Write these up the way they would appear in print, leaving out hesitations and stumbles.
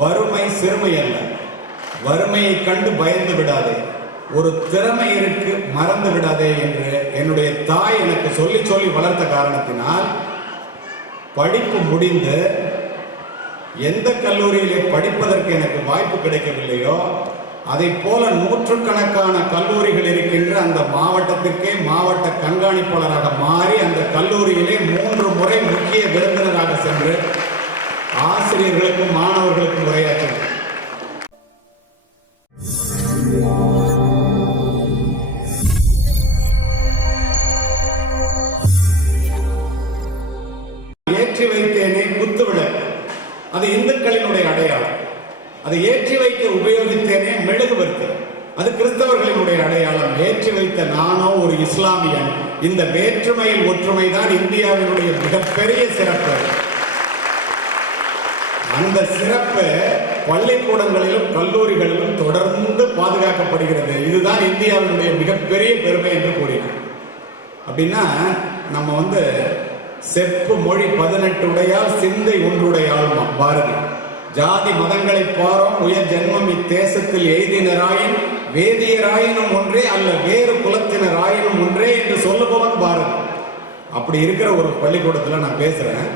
வறுமை சிறுமை அல்ல. வறுமையை கண்டு பயந்து விடாதே, ஒரு திறமை இருக்கு மறந்து விடாதே என்று என்னுடைய தாய் எனக்கு சொல்லி சொல்லி வளர்த்த காரணத்தினால் படிப்பு முடிந்து எந்த கல்லூரியிலே படிப்பதற்கு எனக்கு வாய்ப்பு கிடைக்கவில்லையோ அதை போல நூற்றுக்கணக்கான கல்லூரிகள் இருக்கின்ற அந்த மாவட்டத்திற்கே மாவட்ட கண்காணிப்பாளராக மாறி அந்த கல்லூரியிலே 3 முறை முக்கிய விருந்தினராக சென்று ஆசிரியர்களுக்கும் மாணவர்களுக்கும் உரையாற்றினார். ஏற்றி வைத்தேனே குத்துவிளக்கு, அது இந்துக்களினுடைய அடையாளம். அதை ஏற்றி வைக்க உபயோகித்தேனே மெழுகுவர்த்தி, அது கிறிஸ்தவர்களினுடைய அடையாளம். ஏற்றி வைத்த நானோ ஒரு இஸ்லாமியன். இந்த வேற்றுமையில் ஒற்றுமை தான் இந்தியாவினுடைய மிகப்பெரிய சிறப்பு. அந்த சிறப்பு பள்ளிக்கூடங்களிலும் கல்லூரிகளிலும் தொடர்ந்து பாதுகாக்கப்படுகிறது. இதுதான் இந்தியாவினுடைய மிகப்பெரிய பெருமை என்று கூறினார். அப்படின்னா நம்ம செப்பு மொழி 18 உடையால் சிந்தை ஒன்றுடையாள் பாரதி. ஜாதி மதங்களை பாரோம் உயர் ஜென்மம் இத்தேசத்தில் எய்தினராயின் வேதியராயினும் ஒன்றே அல்ல வேறு குலத்தினராயினும் ஒன்றே என்று சொல்லுபவன் பாரதி. அப்படி இருக்கிற ஒரு பள்ளிக்கூடத்தில் நான் பேசுறேன்.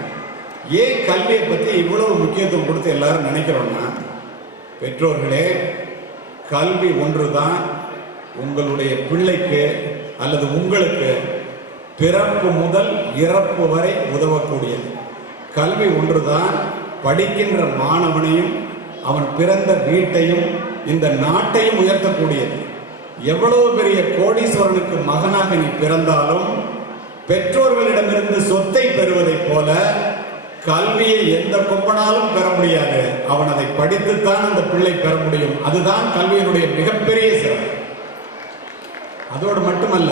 ஏன் கல்வியை பற்றி இவ்வளவு முக்கியத்துவம் கொடுத்து எல்லாரும் நினைக்கிறோம்னா, பெற்றோர்களே, கல்வி ஒன்றுதான் உங்களுடைய பிள்ளைக்கு அல்லது உங்களுக்கு பிறப்பு முதல் இறப்பு வரை உதவக்கூடியது. கல்வி ஒன்றுதான் படிக்கின்ற மாணவனையும் அவன் பிறந்த வீட்டையும் இந்த நாட்டையும் உயர்த்தக்கூடியது. எவ்வளவு பெரிய கோடீஸ்வரனுக்கு மகனாக நீ பிறந்தாலும் பெற்றோர்களிடமிருந்து சொத்தை பெறுவதைப் போல கல்வியை எந்த கொம்பனாலும் பெற முடியாது. அவன் அதை படித்துத்தான் அந்த பிள்ளை பெற முடியும். அதுதான் கல்வியினுடைய மிகப்பெரிய சிறப்பு. அதோடு மட்டுமல்ல,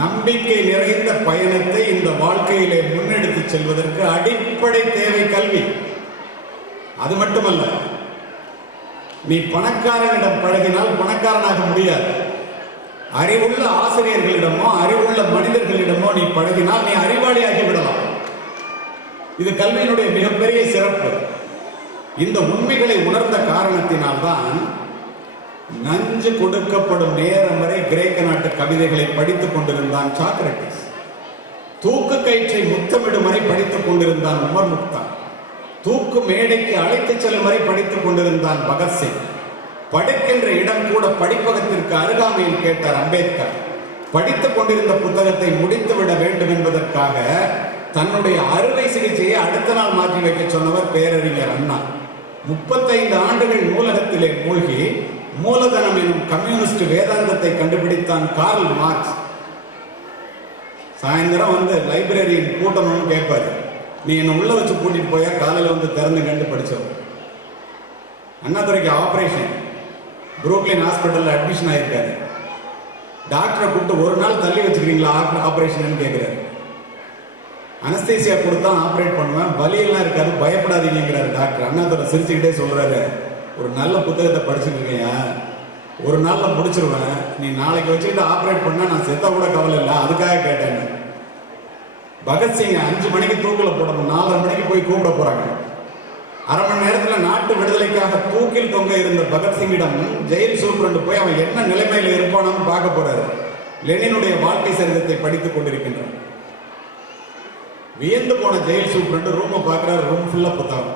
நம்பிக்கை நிறைந்த பயணத்தை இந்த வாழ்க்கையிலே முன்னெடுத்து செல்வதற்கு அடிப்படை தேவை கல்வி. அது மட்டுமல்ல, நீ பணக்காரனிடம் பழகினால் பணக்காரனாக முடியாது. அறிவுள்ள ஆசிரியர்களிடமோ அறிவுள்ள மனிதர்களிடமோ நீ பழகினால் நீ அறிவாளியாகி விடலாம். இது கல்வியினுடைய மிகப்பெரிய சிறப்பு. இந்த உண்மைகளை உணர்ந்த காரணத்தினால்தான் நஞ்சு கொடுக்கப்படும் நேரம் வரை கிரேக்க நாட்டு கவிதைகளை படித்துக் கொண்டிருந்தான் சாக்ரட்டிஸ். தூக்கு கயிற்றை முத்தமிடும் வரை படித்துக் கொண்டிருந்தான் உமர் முக்தா. தூக்கு மேடைக்கு அழைத்துச் செல்லும் வரை படித்துக் கொண்டிருந்தான் பகத்சிங். படிக்கின்ற இடம் கூட படிப்பகத்திற்கு அருகாமையில் கேட்டார் அம்பேத்கர். படித்துக் கொண்டிருந்த புத்தகத்தை முடித்துவிட வேண்டும் என்பதற்காக தன்னுடைய அறுவை சிகிச்சையை அடுத்த நாள் மாற்றி வைக்க சொன்னவர் பேரறிஞர் அண்ணா. 35 ஆண்டுகள் நூலகத்திலே மூழ்கி மூலதனம் எனும் கம்யூனிஸ்ட் வேதாந்தத்தை கண்டுபிடித்தான் கார்ல் மார்க்ஸ். சாயந்தரம் லைப்ரரியின் கூட்டணும்னு கேட்பாரு. நீ என்ன உள்ள வச்சு கூட்டிட்டு போயா காலையில் திறந்து கண்டு படிச்சோம். அண்ணாதுரைக்கு ஆபரேஷன், புரூக்லின் ஹாஸ்பிட்டல்ல அட்மிஷன் ஆயிருக்காரு. டாக்டரை கூப்பிட்டு ஒரு நாள் தள்ளி வச்சுக்கிறீங்களா ஆபரேஷன் கேட்கிறாரு. அனஸ்தேசியா கொடுத்தா ஆப்ரேட் பண்ணுவேன், வலியெல்லாம் இருக்காது, பயப்படாதீங்கிறாரு டாக்டர். அண்ணாதுரை சிரிச்சுக்கிட்டே சொல்றாரு, ஒரு நல்ல புத்தகத்தை படிச்சுருக்கீங்க, ஒரு நாள்ல முடிச்சிருவேன், நீ நாளைக்கு வச்சுக்கிட்டு ஆப்ரேட் பண்ணா நான் செத்தா கூட கவலை இல்லை, அதுக்காக கேட்டேன். பகத்சிங் 5 மணிக்கு தூக்கில போடணும், 4:30 மணிக்கு போய் கூப்பிட போறாங்க. அரை மணி நேரத்துல நாட்டு விடுதலைக்காக தூக்கில் தொங்க இருந்த பகத்சிங்கிடம் ஜெயில் சூப்பரண்டு போய் அவன் என்ன நிலைமையில இருப்பானு பார்க்க போறாரு. லெனினுடைய வாழ்க்கை சரிதத்தை படித்துக் கொண்டிருக்கின்றான். வியந்து போன ஜெயில் சூப்பரண்டு ரூமை பார்க்கிறாரு. ரூம் ஃபுல்லா புத்தகம்.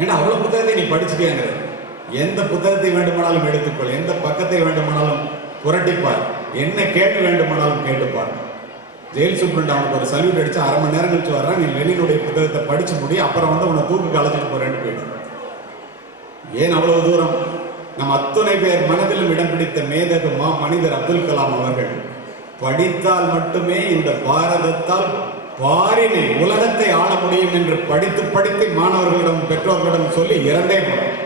ஏன்னா அவ்வளவு புத்தகத்தை நீ படிச்சுட்டியாங்க. எந்த புத்தகத்தை வேண்டுமானாலும் எடுத்துக்கொள், எந்த பக்கத்தை வேண்டுமானாலும் புரட்டிப்பார், என்ன கேட்டு வேண்டுமானாலும் கேட்டுப்பார். ஜெயில் சூப்பரண்ட் அவனுக்கு ஒரு சல்யூட் அடிச்சு 1/2 மணி நேரம் கழிச்சு வர்றான். நீ லெனினுடைய புத்தகத்தை படிச்சு முடி, அப்புறம் உன்னை தூக்கு காலத்துக்கு போறேன்னு போயிடு. ஏன் அவ்வளவு தூரம்? நம் அத்துணை பேர் மனதிலும் இடம் பிடித்த மேதகு மனிதர் அப்துல் கலாம் அவர்கள் படித்தால் மட்டுமே இந்த பாரதத்தால் பாரினை உலகத்தை ஆள முடியும் என்று படித்து படித்து மாணவர்களிடம் பெற்றோர்களிடம் சொல்லி இறந்தே போனார்.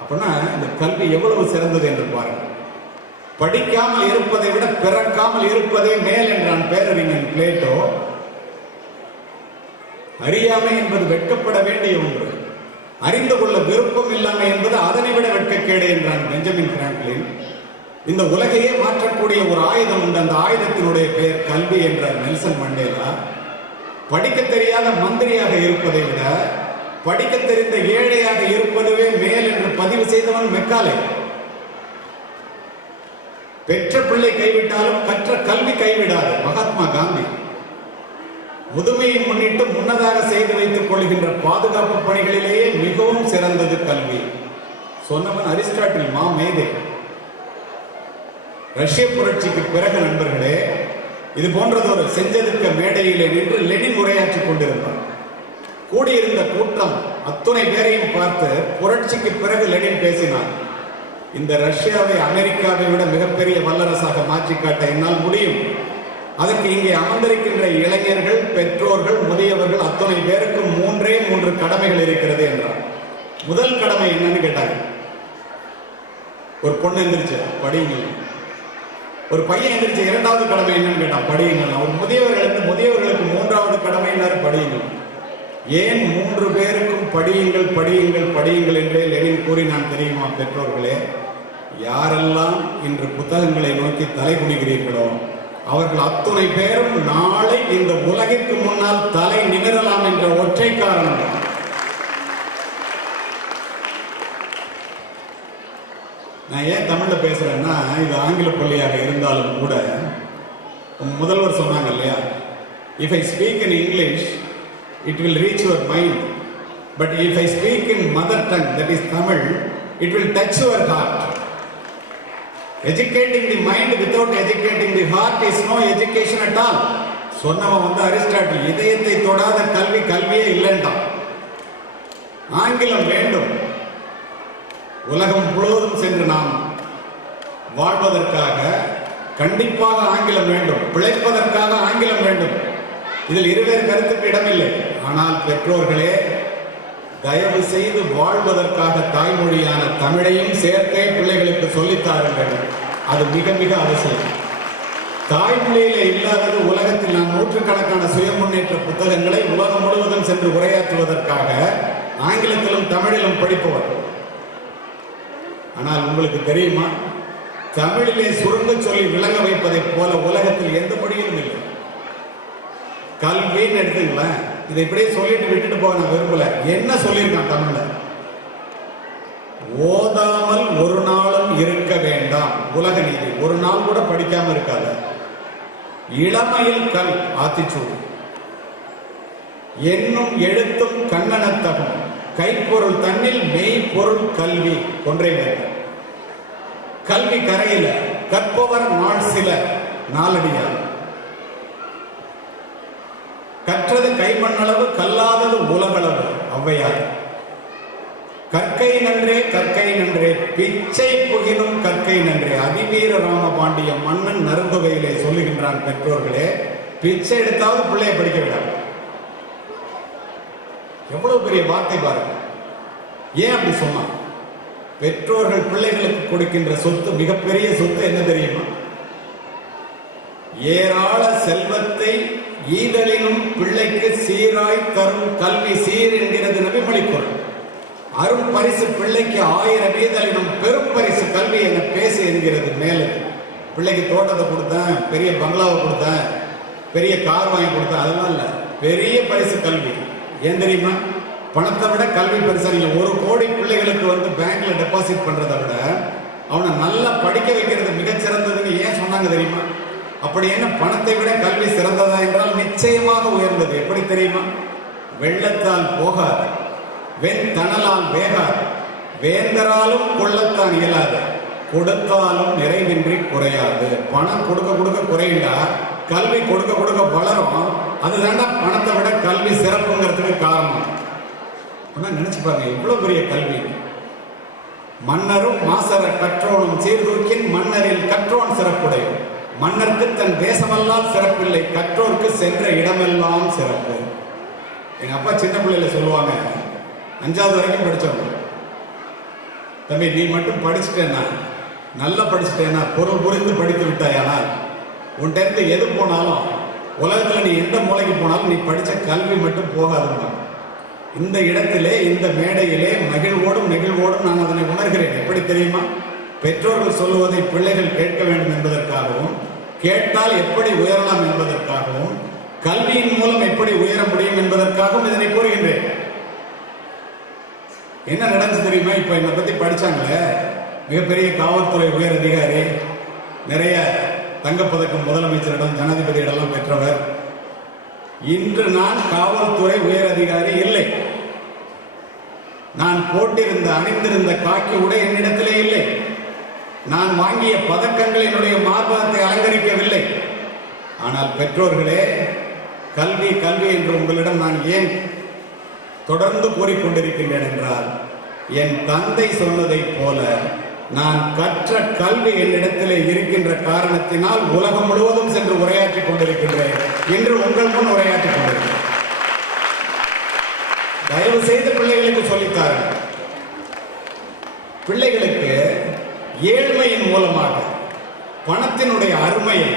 அப்படின்னா இந்த கல்வி எவ்வளவு சிறந்தது என்று பாருங்கள். படிக்காமல் இருப்பதை விட பிறக்காமல் இருப்பதே மேல் என்றான் பேரறிஞன் பிளேட்டோ. அறியாமை என்பது வெட்கப்பட வேண்டிய ஒன்று, அறிந்து கொள்ள விருப்பம் இல்லாமை என்பது அதனை விட வெட்கக்கேடு என்றான் பெஞ்சமின் பிராங்க்லின். இந்த உலகையே மாற்றக்கூடிய ஒரு ஆயுதம் உண்டு, அந்த ஆயுதத்தினுடைய பெயர் கல்வி என்றார் நெல்சன் மண்டேலா. படிக்க தெரியாத மந்திரியாக இருப்பதை விட படிக்க தெரிந்த ஏழையாக இருப்பதுவே மேல் என்று பதிவு செய்தவன் மெக்காலே. பெற்ற பிள்ளை கைவிட்டாலும் கற்ற கல்வி கைவிடாது மகாத்மா காந்தி. முதுமையை முன்னிட்டு முன்னதாக செய்து வைத்துக் கொள்கின்ற பாதுகாப்பு பணிகளிலேயே மிகவும் சிறந்தது கல்வி. சொன்னவன் அரிஸ்டாட்டில், மா மேதை. ரஷ்ய புரட்சிக்கு பிறகு நண்பர்களே, இது போன்றதொரு செஞ்சதுக்க மேடையிலே நின்று லெனின் உரையாற்றிக் கொண்டிருந்தார். கூடியிருந்த கூட்டம் அத்துணை பேரையும் பார்த்து புரட்சிக்கு பிறகு லெனின் பேசினார். இந்த ரஷ்யாவை அமெரிக்காவை விட மிகப்பெரிய வல்லரசாக மாற்றி காட்ட என்னால் முடியும். அதற்கு இங்கே அமர்ந்திருக்கின்ற இளைஞர்கள், பெற்றோர்கள், முதியவர்கள் அத்தனை பேருக்கும் மூன்றே கடமைகள் இருக்கிறது என்றார். முதல் கடமை என்னன்னு கேட்டாங்க. ஒரு பொண்ணு எந்திரிச்சு படியுங்கள். ஒரு பையன் எந்திரிச்சு இரண்டாவது கடமை என்னன்னு கேட்டான், படியுங்கள். ஒரு முதியவர்களுக்கு மூன்றாவது கடமை என்ன, படியுங்கள். ஏன் 3 பேருக்கும் படியுங்கள் படியுங்கள் படியுங்கள் என்றே லெனின் கூறினான் தெரியுமா பெற்றோர்களே? யாரெல்லாம் இன்று புத்தகங்களை நோக்கி தலை குனிகிறீர்களோ அவர்கள் அத்துணை பேரும் நாளை இந்த உலகிற்கு முன்னால் தலை நிமிரலாம் என்ற ஒற்றை காரணம். நான் ஏன் தமிழ்ல பேசுறேன்னா, இது ஆங்கில பள்ளியாக இருந்தாலும் கூட முதல்வர் சொன்னாங்க இல்லையா, if I speak in English it will reach your mind, but if I speak in mother tongue, that is Tamil, it will touch your heart. Educating the mind without educating the heart is no education at all. சொன்னவன் Aristotle. இதயத்தை தொடாத கல்வி கல்வியே இல்லைன்றான். ஆங்கிலம் வேண்டும். உலகம் முழுவதும் சென்று நாம் வாழ்வதற்காக கண்டிப்பாக ஆங்கிலம் வேண்டும். பிழைப்பதற்காக ஆங்கிலம் வேண்டும். இதில் இருவேறு கருத்துக்கு இடமில்லை. ஆனால் பெற்றோர்களே, தயவு செய்து வாழ்வதற்காக தாய்மொழியான தமிழையும் சேர்த்தே பிள்ளைகளுக்கு சொல்லித்தாருங்கள். அது மிக மிக அவசியம். தாய்மொழியில இல்லாதது உலகத்தில் நாம் நூற்றுக்கணக்கான சுய முன்னேற்ற புத்தகங்களை உலகம் முழுவதும் சென்று உரையாற்றுவதற்காக ஆங்கிலத்திலும் தமிழிலும் படிப்பவர். ஆனால் உங்களுக்கு தெரியுமா, தமிழிலே சுருங்க சொல்லி விளங்க வைப்பதைப் போல உலகத்தில் எந்த மொழியிலும் இல்லை. கல்வின்னு எடுத்துங்களேன். இதை இப்படியே சொல்லிட்டு விட்டுட்டு போக நான் விரும்பல. என்ன சொல்லியிருக்கான் தமிழ்ல? ஓதாமல் ஒரு நாளும் இருக்க வேண்டாம், உலக நீதி. ஒரு நாள் கூட படிக்காம இருக்காத. இளமையில் கல் ஆத்திச்சூடு, என்னும் எழுத்தும் கண்ணனத்தகும், கைப்பொருள் தன்னில் மெய்ப்பொருள் கல்வி கொன்றை வேண்டும். கல்வி கரையில, கற்பவர் நாள் சில நாளடியார். கற்றது கைமண்ணளவு, கல்லாதது உலகளவு. ஔவையார். கற்கை நன்றே கற்கை நன்றே, பிச்சை புகினும் கற்கை நன்றே. அதிவீர ராமபாண்டிய மன்னன் நருந்தொகையிலே சொல்லுகின்றான், பெற்றோர்களே, பிச்சை எடுத்தாவது பிள்ளையை படிக்க விடாது. எவ்வளவு பெரிய வார்த்தை பாருங்க. ஏன் அப்படி சொன்னான்? பெற்றோர்கள் பிள்ளைகளுக்கு கொடுக்கின்ற சொத்து, மிகப்பெரிய சொத்து என்ன தெரியுமா? ஏராள செல்வத்தை ஈதலினும் பிள்ளைக்கு சீராய் தரும் கல்வி சீர் என்கிறது நபிமொழி பொருள். அரும் பரிசு பிள்ளைக்கு 1000 ஈதலினும் பெரும் பரிசு கல்வி என பேசு என்கிறது மேலே. பிள்ளைக்கு தோட்டத்தை கொடுத்தேன், பெரிய பங்களாவை கொடுத்தேன், பெரிய கார் வாங்கி கொடுத்தேன், அதெல்லாம் இல்லை. பெரிய பரிசு கல்வி. ஏன் தெரியுமா? பணத்தை விட கல்வி பெருசா. நீங்க 1 கோடி பிள்ளைகளுக்கு பேங்க்ல டெபாசிட் பண்றதை விட அவனை நல்லா படிக்க வைக்கிறது மிகச்சிறந்ததுன்னு ஏன் சொன்னாங்க தெரியுமா? அப்படி என்ன பணத்தை விட கல்வி சிறந்ததா என்றால் நிச்சயமாக உயர்ந்தது. எப்படி தெரியுமா? வெள்ளத்தால் போகாது, வெண் தணலால் வேகாது, வேந்தராலும் கொள்ளத்தான் இயலாது, கொடுத்தாலும் நிறைவின்றி குறையாது. பணம் கொடுக்க கொடுக்க குறையில்லா, கல்வி கொடுக்க கொடுக்க வளரும். அதுதாண்டா பணத்தை விட கல்வி சிறப்புங்கிறதுக்கு காரணம். நினைச்சு பாருங்க, இவ்வளவு பெரிய கல்வி. மன்னரும் மாசர கற்றோனும் சீர்தூக்கின் மன்னரில் கற்றோன் சிறப்புடையும். மன்னருக்கு தன் தேசமெல்லாம் சிறப்பில்லை, கற்றோருக்கு சென்ற இடமெல்லாம் சிறப்பு. எங்க அப்பா சின்ன பிள்ளைல சொல்லுவாங்க, 5வது வரைக்கும் படிச்சவங்க, தம்பி நீ மட்டும் படிச்சுட்டேன்னா, நல்லா படிச்சுட்டேன்னா, பொருள் புரிந்து படித்து விட்டாயானால் உன்கிட்ட இருந்து எது போனாலும், உலகத்துல நீ எந்த மூலைக்கு போனாலும் நீ படிச்ச கல்வி மட்டும் போகாதுங்க. இந்த இடத்திலே, இந்த மேடையிலே நெகிழ்வோடும் நான் அதனை உணர்கிறேன். எப்படி தெரியுமா? பெற்றோர்கள் சொல்லுவதை பிள்ளைகள் கேட்க வேண்டும் என்பதற்காகவும், கேட்டால் எப்படி உயரலாம் என்பதற்காகவும், கல்வியின் மூலம் எப்படி உயர முடியும் என்பதற்காகவும் இதனை கூறுகின்றேன். என்ன நடந்துச்சு தெரியுமா? இப்ப என்னை பத்தி படிச்சாங்களே, மிகப்பெரிய காவல்துறை உயர் அதிகாரி, நிறைய தங்கப்பதக்கம் முதலமைச்சரிடம் ஜனாதிபதியிடம் பெற்றவர். இன்று நான் காவல்துறை உயர் அதிகாரி இல்லை. நான் போட்டிருந்த அணிந்திருந்த காக்கி உடை என்னிடத்திலே இல்லை. நான் வாங்கிய பதக்கங்கள் என்னுடைய மார்பகத்தை அலங்கரிக்கவில்லை. ஆனால் பெற்றோர்களே, கல்வி கல்வி என்று உங்களிடம் நான் ஏன் தொடர்ந்து கூறிக்கொண்டிருக்கின்றேன் என்றால், என் தந்தை சொன்னதைப் போல நான் கற்ற கல்வி என்னிடத்திலே இருக்கின்ற காரணத்தினால் உலகம் முழுவதும் சென்று உரையாற்றிக் கொண்டிருக்கின்றேன். இன்று உங்கள் முன் உரையாற்றிக் கொண்டிருக்கிறேன். தயவு செய்து பிள்ளைகளுக்கு சொல்லித்தார்கள். பிள்ளைகளுக்கு ஏழ்மையின் மூலமாக பணத்தினுடைய அருமையை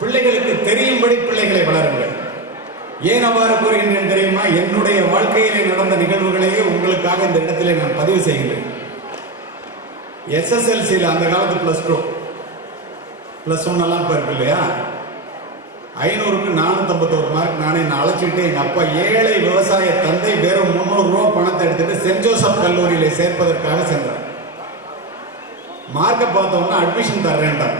பிள்ளைகளுக்கு தெரியும்படி பிள்ளைகளை வளருங்கள். ஏன் அவ்வாறு கூறுகின்றேன் தெரியுமா? என்னுடைய வாழ்க்கையிலே நடந்த நிகழ்வுகளையே உங்களுக்காக இந்த இடத்திலே நான் பதிவு செய்கிறேன். SSLCயில் அந்த காலத்து +2 +1 எல்லாம் இப்போ இருக்கு இல்லையா, 500க்கு 451 மார்க். நானே அழைச்சிக்கிட்டு எங்கள் அப்பா ஏழை விவசாய தந்தை வெறும் 300 ரூபா பணத்தை எடுத்துட்டு சென்ட் ஜோசப் கல்லூரியிலே சேர்ப்பதற்காக சென்றார். மார்க்கை பார்த்தோம்னா அட்மிஷன் தர்றேன்டார்.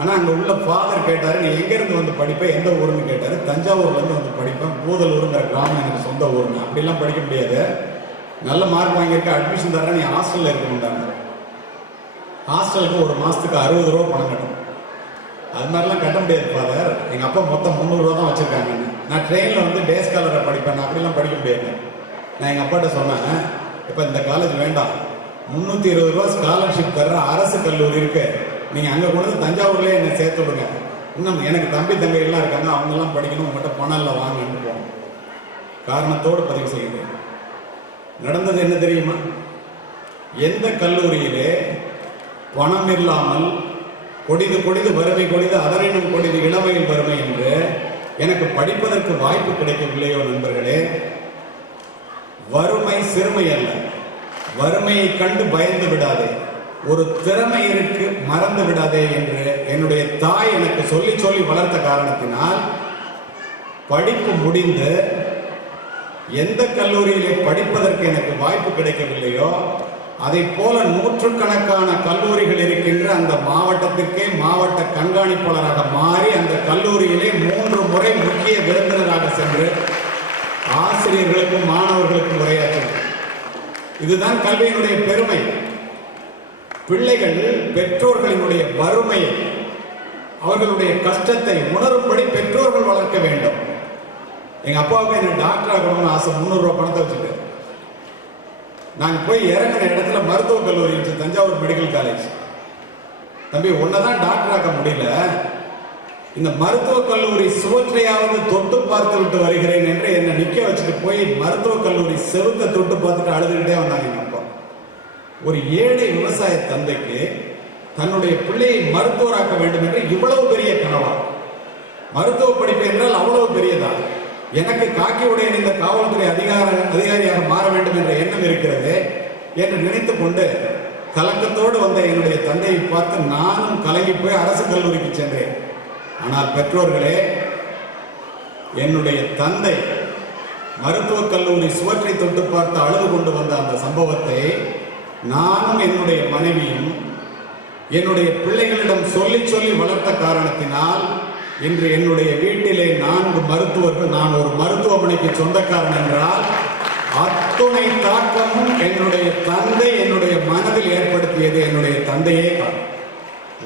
ஆனால் அங்கே உள்ள ஃபாதர் கேட்டார், நீ எங்கேருந்து வந்து படிப்பேன், எந்த ஊருன்னு கேட்டார். தஞ்சாவூர்லேருந்து வந்து படிப்பேன், பூதலூருங்கிற கிராமம் எனக்கு சொந்த ஊருங்க. அப்படிலாம் படிக்க முடியாது, நல்ல மார்க் வாங்கியிருக்க, அட்மிஷன் தரேன், நீ ஹாஸ்டலில் இருக்கணும்டாங்க. ஹாஸ்டலுக்கு ஒரு மாதத்துக்கு 60 ரூபா பணம் கட்டணும். அது மாதிரிலாம் கட்ட முடியாது ஃபாதர், எங்கள் அப்பா மொத்தம் 300 ரூபா தான் வச்சுருக்காங்கன்னு. நான் ட்ரெயினில் வந்து டே ஸ்காலரை படிப்பேன், நான் அப்படிலாம் படிக்க முடியாது. நான் எங்கள் அப்பாட்ட சொன்னேன், இப்போ இந்த காலேஜ் வேண்டாம், 320 ரூபா ஸ்காலர்ஷிப் தர்ற அரசு கல்லூரி இருக்கு, நீங்கள் அங்கே கொண்டு வந்து தஞ்சாவூர்லேயே என்னை சேர்த்து விடுங்க. இன்னும் எனக்கு தம்பி தங்கையெல்லாம் இருக்காங்க, அவங்கெல்லாம் படிக்கணும், உங்கள்கிட்ட பணம் இல்லை வாங்கன்னு போகணும். காரணத்தோடு பதிவு செய்கிறேன். நடந்தது என்ன தெரியுமா? எந்த கல்லூரியிலே பணம் இல்லாமல் கொடிது கொடிது வறுமை கொடிது அதனினும் கொடிது இளமையில் வறுமை என்று எனக்கு படிப்பதற்கு வாய்ப்பு கிடைக்கவில்லையோ நண்பர்களே, வறுமை சிறுமை அல்ல. வறுமையை கண்டு பயந்து விடாதே, ஒரு திறமை இருக்கு மறந்து விடாதே என்று என்னுடைய தாய் எனக்கு சொல்லி சொல்லி வளர்த்த காரணத்தினால் படிப்பு முடிந்து எந்த கல்லூரியிலே படிப்பதற்கு எனக்கு வாய்ப்பு கிடைக்கவில்லையோ அதை போல நூற்றுக்கணக்கான கல்லூரிகள் இருக்கின்ற அந்த மாவட்டத்திற்கே மாவட்ட கண்காணிப்பாளராக மாறி அந்த கல்லூரியிலே 3 முறை முக்கிய விருந்தினராக சென்று ஆசிரியர்களுக்கும் மாணவர்களுக்கும் உரையாற்றினார். இதுதான் கல்வியினுடைய பெருமை. பிள்ளைகள் பெற்றோர்களினுடைய வறுமையை, அவர்களுடைய கஷ்டத்தை உணரும்படி பெற்றோர்கள் வளர்க்க வேண்டும். எங்க அப்பாவுக்கு என்ன டாக்டர் ஆகணும்னு ஆசை. 300 ரூபா பணத்தை வச்சுட்டு நாங்கள் போய் இறங்கின இடத்துல மருத்துவக் கல்லூரி இருந்துச்சு, தஞ்சாவூர் மெடிக்கல் காலேஜ். தம்பி, ஒன்னதான் டாக்டர் ஆக முடியல, இந்த மருத்துவக் கல்லூரி சுவற்றையாவது தொட்டு பார்த்து விட்டு வருகிறேன் என்று என்னை நிக்க வச்சுட்டு போய் மருத்துவக் கல்லூரி செவுத்தை தொட்டு பார்த்துட்டு அழுதுகிட்டே வந்தாங்க எங்க அப்பா. ஒரு ஏழை விவசாய தந்தைக்கு தன்னுடைய பிள்ளையை மருத்துவராக்க வேண்டும் என்று இவ்வளவு பெரிய கனவா? மருத்துவ படிப்பு என்றால் அவ்வளவு பெரியதா? எனக்கு காக்கி உடைய இந்த காவல்துறை அதிகாரியாக மாற வேண்டும் என்ற எண்ணம் இருக்கிறது என்று நினைத்து கொண்டு கலக்கத்தோடு வந்த என்னுடைய தந்தையை பார்த்து நானும் கலங்கி போய் அரசு கல்லூரிக்கு சென்றேன். ஆனால் பெற்றோர்களே, என்னுடைய தந்தை மருத்துவக் கல்லூரி சுவற்றை தொட்டு பார்த்து அழுது கொண்டு வந்த அந்த சம்பவத்தை நானும் என்னுடைய மனைவியும் என்னுடைய பிள்ளைகளிடம் சொல்லி சொல்லி வளர்த்த காரணத்தினால் இன்று என்னுடைய வீட்டிலே 4 மருத்துவர்கள், நான் ஒரு மருத்துவமனைக்கு சொந்தக்காரன் என்றால் அத்துணை தாக்கமும் என்னுடைய தந்தை என்னுடைய மனதில் ஏற்படுத்தியது என்னுடைய தந்தையே தான்.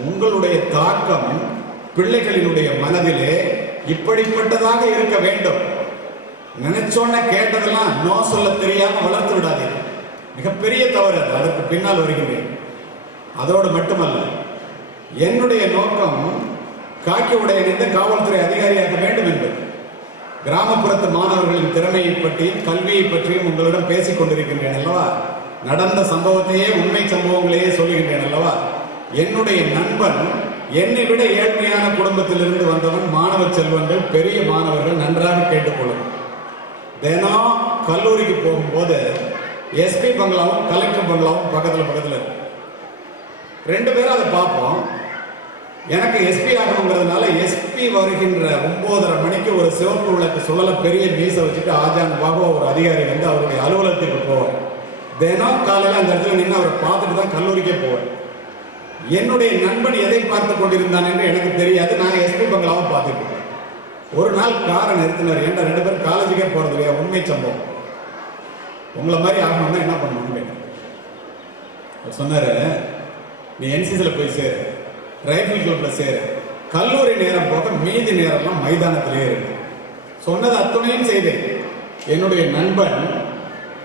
உங்களுடைய தாக்கம் பிள்ளைகளினுடைய மனதிலே இப்படிப்பட்டதாக இருக்க வேண்டும். நினைச்சோன்ன கேட்டதெல்லாம் நோ சொல்ல தெரியாம வளர்த்து விடாதீங்க. மிகப்பெரிய தவறு அது. அதற்கு பின்னால் வருகிறேன். அதோடு மட்டுமல்ல, என்னுடைய நோக்கம் காக்கி உடைய அணிந்த காவல்துறை அதிகாரியாக வேண்டும் என்பது. கிராமப்புறத்து மாணவர்களின் திறமையை பற்றியும் கல்வியை பற்றியும் உங்களிடம் பேசிக் கொண்டிருக்கின்றேன் அல்லவா? நடந்த சம்பவத்தையே, உண்மை சம்பவங்களையே சொல்லுகின்றேன் அல்லவா? என்னுடைய நண்பன் என்னை விட ஏழ்மையான குடும்பத்திலிருந்து வந்தவன். மாணவ செல்வங்கள், பெரிய மாணவர்கள் நன்றாக கேட்டுக்கொள்ளும். தினம் கல்லூரிக்கு போகும்போது எஸ்பி பங்களாவும் கலெக்டர் பங்களாவும் பக்கத்தில் 2 பேரும் அதை பார்ப்போம். எனக்கு எஸ்பி ஆகணுங்கிறதுனால எஸ்பி வருகின்ற 9:30 மணிக்கு ஒரு சிவப்பு விளக்கு சுழல பெரிய மீசை வச்சுட்டு ஆஜான் பாபா ஒரு அதிகாரி வந்து அவருடைய அலுவலகத்துக்கு போவார். தினம் காலையில் அந்த இடத்துல நின்று அவரை பார்த்துட்டு தான் கல்லூரிக்கே போவேன். என்னுடைய நண்பன் எதை பார்த்து கொண்டிருந்தான் என்று எனக்கு தெரியாது. நான் எஸ்பி பங்களாவை பார்த்துட்டு இருக்கேன். ஒரு நாள் காரை நிறுத்தினார். ஏன்டா 2 பேரும் காலேஜுக்கே போறது இல்லையா? உண்மை சம்பவம். உங்களை மாதிரி ஆகணும்னா என்ன பண்ணணும்னு கேட்டேன். சொன்னாரு, நீ என்சிசியில் போய் சேரு, ரைபிள் கிளப்ல சேரு, கல்லூரி நேரம் போக மீதி நேரம்லாம் மைதானத்திலே இருக்கு. சொன்னது அத்துணையும் செய்தேன். என்னுடைய நண்பன்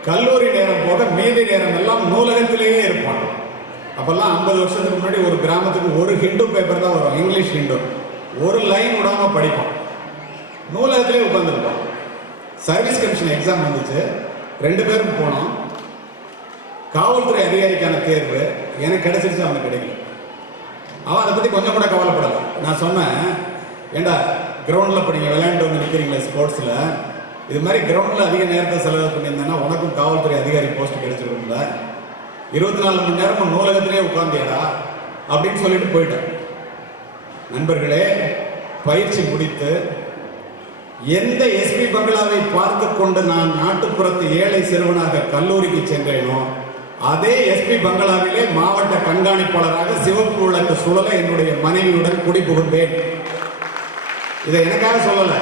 கல்லூரி நேரம் போக மீதி நேரம் எல்லாம் நூலகத்திலேயே இருப்பான். அப்பெல்லாம் 50 வருஷத்துக்கு முன்னாடி ஒரு கிராமத்துக்கு ஒரு ஹிந்து பேப்பர் தான் வரும், இங்கிலீஷ் ஹிந்து. ஒரு லைன் விடாம படிப்பான், நூலகத்திலே உட்காந்துருப்பான். சர்வீஸ் கமிஷன் எக்ஸாம் வந்துச்சு, 2 பேரும் போனோம். காவல்துறை அதிகாரிக்கான தேர்வு எனக்கு கிடைச்சிருச்சு, அவனுக்கு கிடைக்கல. அவன் அதை பத்தி கொஞ்சம் கூட கவலைப்படல. நான் சொன்னேன், ஏண்டா கிரவுண்ட்ல படிங்க, விளையாண்டு வந்து நிற்கிறீங்களா ஸ்போர்ட்ஸ்ல, இது மாதிரி கிரவுண்ட்ல அதிக நேரத்தை செலவு பண்ணியிருந்தேன்னா உனக்கும் காவல்துறை அதிகாரி போஸ்ட் கிடைச்சிருக்கும்ல, 24 மணி நேரமும் நூலகத்திலே உட்கார்ந்தியடா அப்படின்னு சொல்லிட்டு போயிட்டேன். நண்பர்களே, பயிற்சி முடித்து எந்த எஸ்பி பங்களாவை பார்த்து கொண்டு நான் நாட்டுப்புறத்து ஏழை சிறுவனாக கல்லூரிக்கு சென்றேனோ அதே எஸ்பி பங்களாவிலே மாவட்ட கண்காணிப்பாளராக சிவப்பு விளக்கு சுழல என்னுடைய மனைவியுடன் குடிபுகுந்தேன். இதை எனக்காக சொல்லல,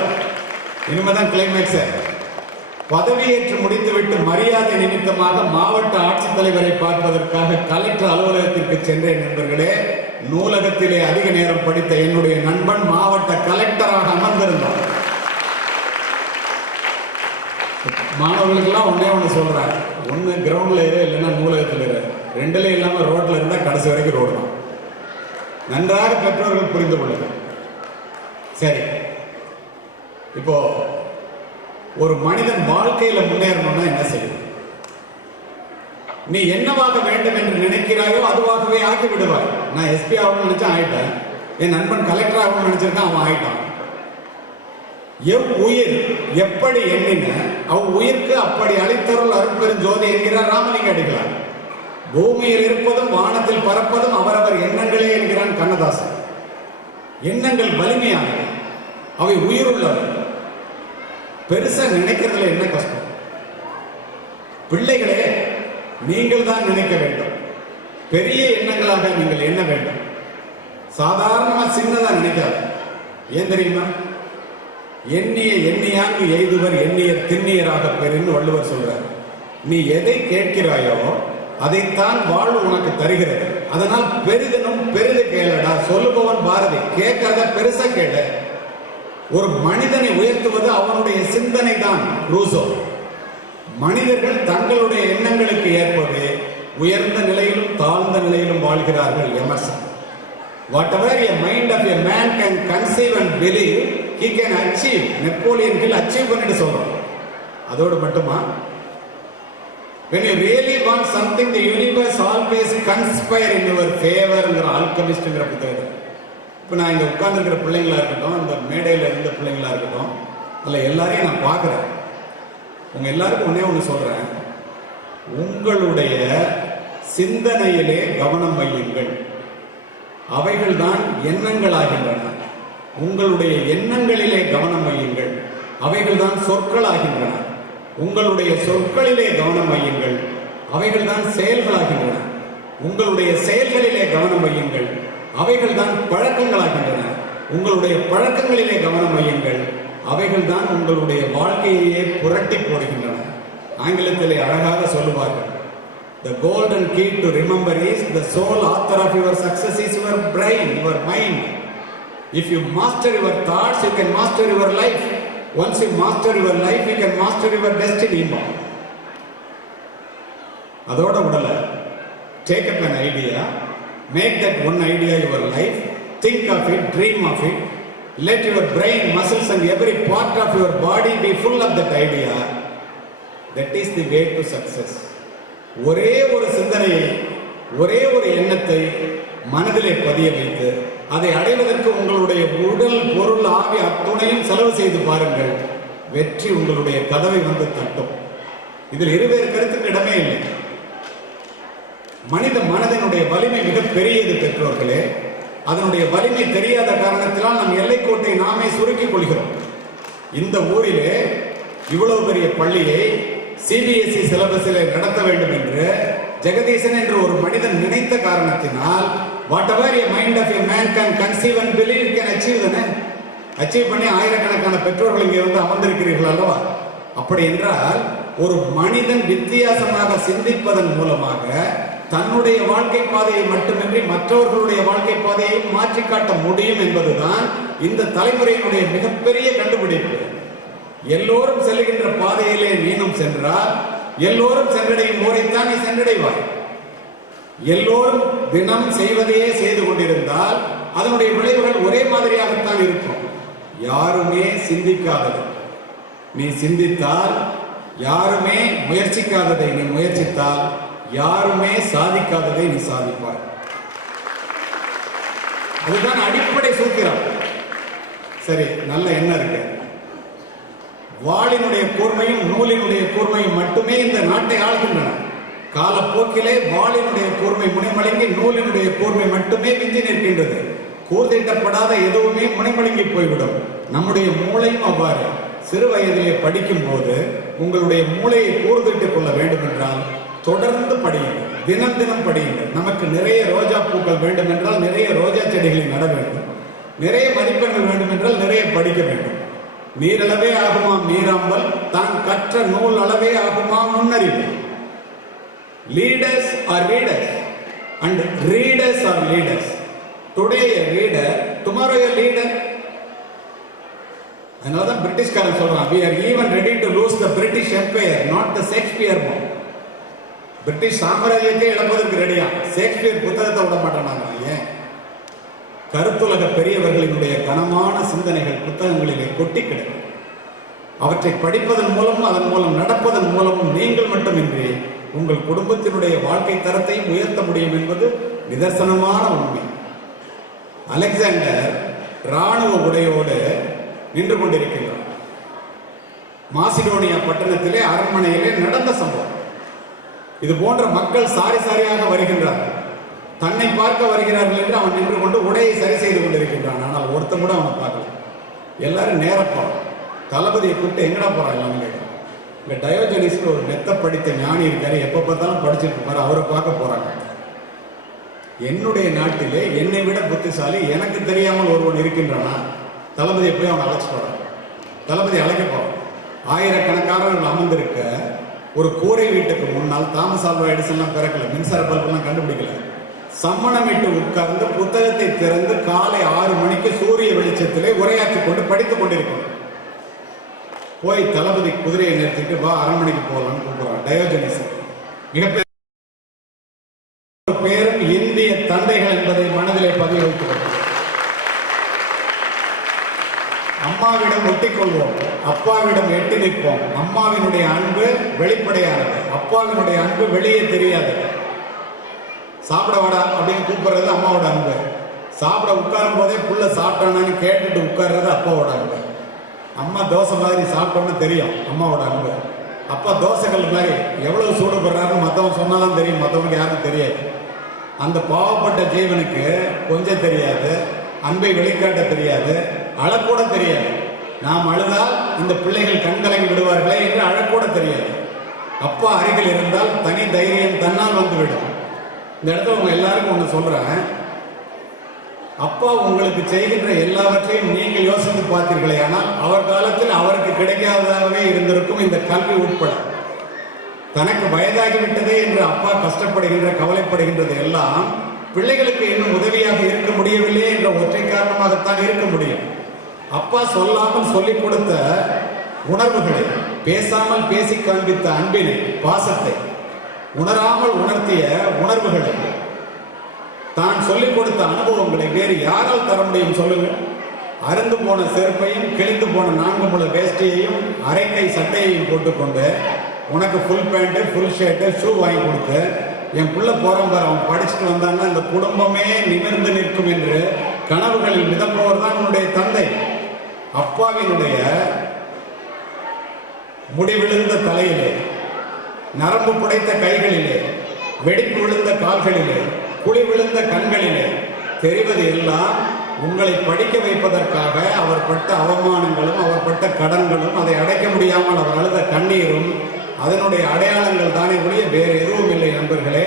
இனிமேதான் கிளைமேக்ஸ். பதவியேற்று முடித்துவிட்டு மரியாதை நிமித்தமாக மாவட்ட ஆட்சித்தலைவரை பார்ப்பதற்காக கலெக்டர் அலுவலகத்திற்கு சென்றேன். நண்பர்களே, நூலகத்திலே அதிக நேரம் படித்த என்னுடைய நண்பன் மாவட்ட கலெக்டராக அமர்ந்திருந்தார். மாணவர்களுக்கெல்லாம் ஒண்ணு சொல்றாங்க, ஒண்ணு கிரவுண்ட்ல இரு, இல்லைன்னா நூலகத்தில் இரு. 2ல இல்லாம ரோட்ல இருந்தா கடைசி வரைக்கும் ரோடு தான். நன்றாக பெற்றோர்கள் புரிந்து கொள்ளுங்கள். சரி, இப்போ ஒரு மனிதன் வாழ்க்கையில முன்னேறணும்னா என்ன செய்யும்? நீ என்னவாக வேண்டும் என்று நினைக்கிறாயோ அதுவாகவே ஆக்கி விடுவாய். நான் எஸ்பி ஆகணும்னு நினைச்சா ஆயிட்டேன், என் நண்பன் கலெக்டர் ஆகணும்னு நினைச்சிருக்கான், அவன் ஆயிட்டான். உயிர் எப்படி எண்ணின உயிர்க்கு அப்படி அளித்தருள் அருட்பெரும் ஜோதி என்கிறார் ராமலிங்க அடிகளார். பூமியில் இருப்பதும் வானத்தில் பறப்பதும் அவரவர் எண்ணங்களே என்கிறான் கண்ணதாசன். எண்ணங்கள் வலிமையானவை, அவை உயிருள்ளவை. பெருசா நினைக்கிறதுல என்ன கஷ்டம்? பிள்ளைகளே, நீங்கள் தான் நினைக்க வேண்டும். பெரிய எண்ணங்களாக நீங்கள் எண்ண வேண்டும். சாதாரணமா சின்னதா நினைக்காது. ஏன் தெரியுமா? எண்ணிய எண்ணியாங்கு எய்துவர் எண்ணிய திண்ணியராக பெறுன்னு வள்ளுவர் சொல்றார். நீ எதை கேட்கிறாயோ அதைத்தான் வாழ்வு உனக்கு தருகிறது. அதனால் பெரிதனும் பெரிது கேளடா சொல்லுபவன் பாரதி. கேட்காத பெருசா கேள. ஒரு மனிதனை உயர்த்துவது அவனுடைய சிந்தனை தான். ரூசோ, மனிதர்கள் தங்களுடைய எண்ணங்களுக்கு ஏற்பவே உயர்ந்த நிலையிலும் தாழ்ந்த நிலையிலும் வாழ்கிறார்கள். Emerson, whatever a mind of a man can conceive and believe, he can achieve. Napoleon Hill achieve பண்ணிட்டு சொல்றோம். அதோடு மட்டுமா? when you really want something, the universe always conspire in your favor ங்கற ஆல்கெமிஸ்ட்ங்கற புத்தகம். இப்போ நான் இங்க உட்கார்ந்திருக்கிற பிள்ளைங்களா இருக்கட்டும், இந்த மேடையில இருந்த பிள்ளைங்களா இருக்கட்டும், அல்ல எல்லாரையும் நான் பார்க்கிறேன். உங்க எல்லாருக்கும் ஒண்ணு சொல்றேன், உங்களுடைய சிந்தனையிலே கவனம் வையுங்கள். அவைகள் தான் எண்ணங்களாகின்றன. உங்களுடைய எண்ணங்களிலே கவனம் வையுங்கள். அவைகள் தான் சொற்களாகின்றன. உங்களுடைய சொற்களிலே கவனம் வையுங்கள். அவைகள் தான் செயல்களாகின்றன. உங்களுடைய செயல்களிலே கவனம் வையுங்கள். அவைகள் தான் பழக்கங்களாகின்றன. உங்களுடைய பழக்கங்களிலே கவனம் வையுங்கள். அவைகள் தான் உங்களுடைய வாழ்க்கையையே புரட்டி போடுகின்றன. ஆங்கிலத்திலே அழகாக சொல்லுவார்கள், the golden key to remember is the sole author of your success is your brain, your mind. If you master your thoughts, you can master your life. Once you master your life, you can master your destiny. அதோட உடல, take up an idea, make that one idea your life, think of it, dream of it, let your brain, muscles and every part of your body be full of that idea. That is the way to success. ஒரே ஒரு சிந்தனையை, ஒரே ஒரு எண்ணத்தை மனதிலே பதிய வைத்து அதை அடைவதற்கு உங்களுடைய உடல், பொருள், ஆவி அத்துணையும் செலவு செய்து பாருங்கள். வெற்றி உங்களுடைய கதவை வந்து தட்டும். இதில் இருவேறு கருத்துக்கு இடமே இல்லை. மனித மனதினுடைய வலிமை மிக பெரியது பெற்றோர்களே. அதனுடைய வலிமை தெரியாத காரணத்தினால் நம் எல்லைக்கோட்டை நாமே சுருக்கிக் கொள்கிறோம். இந்த ஊரிலே இவ்வளவு பெரிய பள்ளியை சிபிஎஸ்இ சிலபஸில் நடத்த வேண்டும் என்று ஜெகதீசன் என்று ஒரு மனிதன் நினைத்த காரணத்தினால் whatever a mind of a man can conceive and believe can achieve தானே. அச்சீவ் பண்ணி ஆயிரக்கணக்கான பெற்றோர்கள் இங்கே வந்து அமர்ந்திருக்கிறீர்கள் அல்லவா? அப்படி என்றால் ஒரு மனிதன் வித்தியாசமாக சிந்திப்பதன் மூலமாக தன்னுடைய வாழ்க்கை பாதையை மட்டுமின்றி மற்றவர்களுடைய வாழ்க்கை பாதையையும் மாற்றி காட்ட முடியும் என்பதுதான் இந்த தலைமுறையினுடைய மிகப்பெரிய கண்டுபிடிப்பு. எல்லோரும் செல்லுகின்ற பாதையிலே நீனும் சென்றால் எல்லோரும் சென்றடையும் ஊரைத்தான் நீ சென்றடைவாய். எல்லோரும் தினம் செய்வதையே செய்து கொண்டிருந்தால் அதனுடைய விளைவுகள் ஒரே மாதிரியாகத்தான் இருக்கும். யாருமே சிந்திக்காதது நீ சிந்தித்தால், யாருமே முயற்சிக்காததை நீ முயற்சித்தால், யாருமே சாதிக்காததை நீ சாதிப்பாய். அதுதான் அடிப்படை சூத்திரம். சரி, நல்ல எண்ணம் இருக்கு. வாளினுடைய கூர்மையும் நூலினுடைய கூர்மையும் மட்டுமே இந்த நாட்டை ஆள்கின்றன. காலப்போக்கிலே வாளினுடைய கூர்மை முனைமழுங்கி நூலினுடைய கூர்மை மட்டுமே மிஞ்சி நிற்கின்றது. கூர்திட்டப்படாத எதுவுமே முனைமழுங்கி போய்விடும். நம்முடைய மூளையும் அவ்வாறு. சிறு வயதிலே படிக்கும் போது உங்களுடைய மூளையை கூர்திட்டுக் கொள்ள வேண்டும் என்றால் தொடர்ந்து படியுங்கள், தினம் தினம் படியுங்கள். நமக்கு நிறைய ரோஜா பூக்கள் வேண்டும் என்றால் நிறைய ரோஜா செடிகளை நட வேண்டும். நிறைய மதிப்பெண்கள் வேண்டும் என்றால் நிறைய படிக்க வேண்டும். நீரளவே ஆகுமாம் நீராம்பல், தான் கற்ற நூல் அளவே ஆகுமாம் நுண்ணறிவு. Leaders are readers and readers R leaders. Today a reader, tomorrow a leader. அதனாலதான் பிரிட்டிஷ்காரன் சொல்றான், we are even ready to lose the British Empire, not the Shakespeare book. British சாம்ராஜ்யத்தை இழப்பதற்கு ரெடியா, ஷேக்ஸ்பியர் புத்தகத்தை விட மாட்டாங்க. ஏன்? கருத்துலக பெரியவர்களினுடைய கனமான சிந்தனைகள் புத்தகங்களிலே கொட்டி கிடக்கும். அவற்றை படிப்பதன் மூலமும் அதன் மூலம் நடப்பதன் மூலமும் நீங்கள் மட்டுமின்றி உங்கள் குடும்பத்தினுடைய வாழ்க்கை தரத்தையும் உயர்த்த முடியும் என்பது நிதர்சனமான உண்மை. அலெக்சாண்டர் இராணுவ உடையோடு நின்று கொண்டிருக்கின்றார். மாசிடோனியா பட்டணத்திலே அரண்மனையிலே நடந்த சம்பவம். இது போன்ற மக்கள் சாரி சாரியாக வருகின்றார்கள். தன்னை பார்க்க வருகிறார்கள் என்று அவன் நின்று கொண்டு உடையை சரி செய்து கொண்டிருக்கின்றான். ஆனால் ஒருத்தன் கூட அவனை பார்க்கல. எல்லாரும் நேரப்போறான். தளபதியை கூப்பிட்டு எங்கடா போறான் எல்லாமே கேட்கறான். இங்க டயோஜனிஸ் ஒரு மெத்த படித்த ஞானி இருக்காரு, எப்ப பார்த்தாலும் படிச்சுட்டு இருப்பாரு, அவரை பார்க்க போறாங்க. என்னுடைய நாட்டிலே என்னை விட புத்திசாலி எனக்கு தெரியாமல் ஒருவன் இருக்கின்றானா, தளபதியை போய் அவன் அழைச்சு போறான். தளபதி அழைக்க போறான். ஆயிரக்கணக்கானவர்கள் அமர்ந்திருக்க ஒரு கூரை வீட்டுக்கு முன்னால் தாமஸ் ஆல்வா எடிசன்லாம் பிறக்கல, மின்சார பல்பெல்லாம் கண்டுபிடிக்கல. சம்மணமிட்டு உட்கார்ந்து புத்தகத்தை திறந்து காலை 6 மணிக்கு சூரிய வெளிச்சத்திலே உரையாற்றிக் கொண்டு படித்துக் கொண்டிருக்கிறோம். போய் தளபதி குதிரையை நிறுத்திட்டு வா அரண்மனைக்கு போகலாம்னு கூப்பிடுறான். டயோஜனிஸ் மிகப்பெரிய பேரும் இந்திய தந்தைகள் என்பதை மனதிலே பதிவு வைக்கிறோம். அம்மாவிடம் ஒட்டிக்கொள்வோம், அப்பாவிடம் எட்டி நிற்போம். அம்மாவினுடைய அன்பு வெளிப்படையானது, அப்பாவினுடைய அன்பு வெளியே தெரியாது. சாப்பிட வாடா அப்படின்னு கூப்பிடுறது அம்மாவோட அன்பு. சாப்பிட உட்காரும் போதே புள்ள சாப்பிட்டானு கேட்டுட்டு உட்கார்றது அப்பாவோட அன்பு. அம்மா தோசை மாதிரி சாப்பிட்டோம்னு தெரியும் அம்மாவோட அன்பு. அப்பா தோசைகள் மாதிரி எவ்வளவு சூடுபடுறாருன்னு மற்றவன் சொன்னாலும் தெரியும், மற்றவனுக்கு யாருக்கும் தெரியாது. அந்த பாவப்பட்ட ஜீவனுக்கு கொஞ்சம் தெரியாது, அன்பை வெளிக்காட்ட தெரியாது, அழக்கூட தெரியாது. நாம் அழுதால் இந்த பிள்ளைகள் கண்கலங்கி விடுவார்களே என்று அழக்கூட தெரியாது. அப்பா அருகில் இருந்தால் தனி தைரியம் தன்னால் வந்துவிடும். இந்த இடத்துல உங்க எல்லாருக்கும் ஒன்று சொல்றேன். அப்பா உங்களுக்கு செய்கின்ற எல்லாவற்றையும் நீங்கள் யோசித்து பார்த்தீர்களே, ஆனால் அவர் காலத்தில் அவருக்கு கிடைக்காததாகவே இருந்திருக்கும் இந்த கல்வி உட்பட. தனக்கு வயதாகிவிட்டதே என்று அப்பா கஷ்டப்படுகின்ற கவலைப்படுகின்றது எல்லாம் பிள்ளைகளுக்கு இன்னும் உதவியாக இருக்க முடியவில்லை என்ற ஒற்றை காரணமாகத்தான் இருக்க முடியும். அப்பா சொல்லாமல் சொல்லிக் கொடுத்த உணர்வுகளை, பேசாமல் பேசி காண்பித்த அன்பினை, பாசத்தை, உணராமல் உணர்த்திய உணர்வுகளை, தான் சொல்லிக் கொடுத்த அனுபவங்களை வேறு யாரால் தர முடியும் சொல்லுங்க? அருந்து போன செருப்பையும் கிழிந்து போன 4 முழ வேஷ்டியையும் அரைக்கை சட்டையையும் போட்டுக்கொண்டு உனக்கு full pant full shirt shoe வாங்கி கொடுத்து என் புள்ள போறான் பாரு, அவன் படிச்சுட்டு வந்தான்னா இந்த குடும்பமே நிமிர்ந்து நிற்கும் என்று கனவுகளில் மிதப்பவர் தான் உன்னுடைய தந்தை. அப்பாவினுடைய முடிவிழுந்த தலையிலே, நரம்பு புடைத்த கைகளிலே, வெடிப்பு விழுந்த கால்களிலே, குழி விழுந்த கண்களிலே தெரிவது எல்லாம் உங்களை படிக்க வைப்பதற்காக அவர் பட்ட அவமானங்களும் அவர் பட்ட கடன்களும், அதை அடைக்க முடியாமல் அவர் அழுத கண்ணீரும், அதனுடைய அடையாளங்கள் தானே ஒழிய வேறு எதுவும் இல்லை. நண்பர்களே,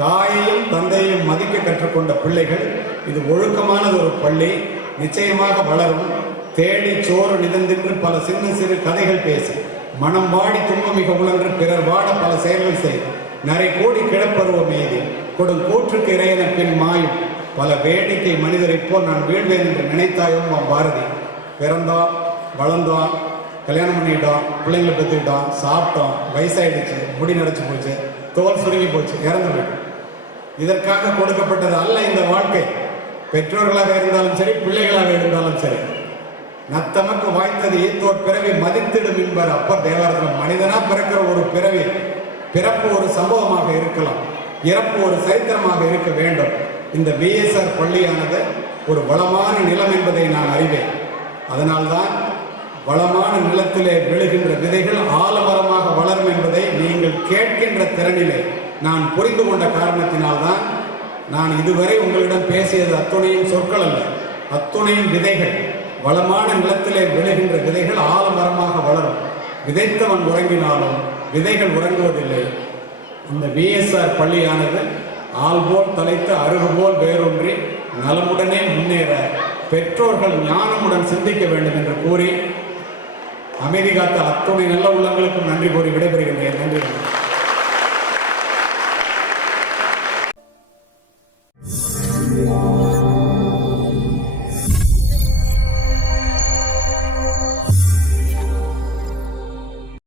தாயையும் தந்தையையும் மதிக்க கற்றுக்கொண்ட பிள்ளைகள், இது ஒழுக்கமானது ஒரு பள்ளி, நிச்சயமாக வளரும். தேடி சோறு நிதந்தின்று பல சின்ன சிறு கதைகள் பேசி, மனம் வாடி துன்ப மிக உழன்று பிறர் வாட பல செயல்கள் செய்து, நரை கோடி கிடப்பருவம் மீதி கொடும் கூற்றுக்கு இறையன பின் மாயும் பல வேடிக்கை மனிதரை போல் நான் வீழ்வேன் என்று நினைத்தாயும் பாரதி. பிறந்தான், வளர்ந்தான், கல்யாணம் பண்ணிக்கிட்டோம், பிள்ளைங்களை பெற்றுக்கிட்டோம், சாப்பிட்டோம், வயசாயிடுச்சு, முடி நடைச்சு போச்சு, தோல் சுருங்கி போச்சு, இறந்து போயிட்டு. இதற்காக கொடுக்கப்பட்டது அல்ல இந்த வாழ்க்கை. பெற்றோர்களாக இருந்தாலும் சரி, பிள்ளைகளாக இருந்தாலும் சரி, நத்தமக்கு வாய்த்தது ஈத்தோர் பிறவி மதித்திடும் என்பார் அப்பர் தேவாரத்தில். மனிதனா பிறக்கிற ஒரு பிறவி, பிறப்பு ஒரு சம்பவமாக இருக்கலாம், இறப்பு ஒரு சரித்திரமாக இருக்க வேண்டும். இந்த பிஎஸ்ஆர் பள்ளியானது ஒரு வளமான நிலம் என்பதை நான் அறிவேன். அதனால்தான் வளமான நிலத்திலே விழுகின்ற விதைகள் ஆலமரமாக வளரும் என்பதை நீங்கள் கேட்கின்ற திறனிலே நான் புரிந்து கொண்ட காரணத்தினால்தான் நான் இதுவரை உங்களிடம் பேசியது அத்துணையும் சொற்கள் அல்ல, அத்துணையும் விதைகள். வளமான நிலத்திலே விழுகின்ற விதைகள் ஆலமரமாக வளரும். விதைத்தவன் உறங்கினாலும் விதைகள் உறங்குவதில்லை. இந்த பிஎஸ்ஆர் பள்ளியானது ஆள்போல் தலைத்து அருகுபோல் வேரூன்றி நலமுடனே முன்னேற பெற்றோர்கள் ஞானமுடன் சிந்திக்க வேண்டும் என்று கூறி அமைதி காத்த அத்துணை நல்ல உள்ளங்களுக்கும் நன்றி கூறி விடைபெறுகின்றேன். நன்றி.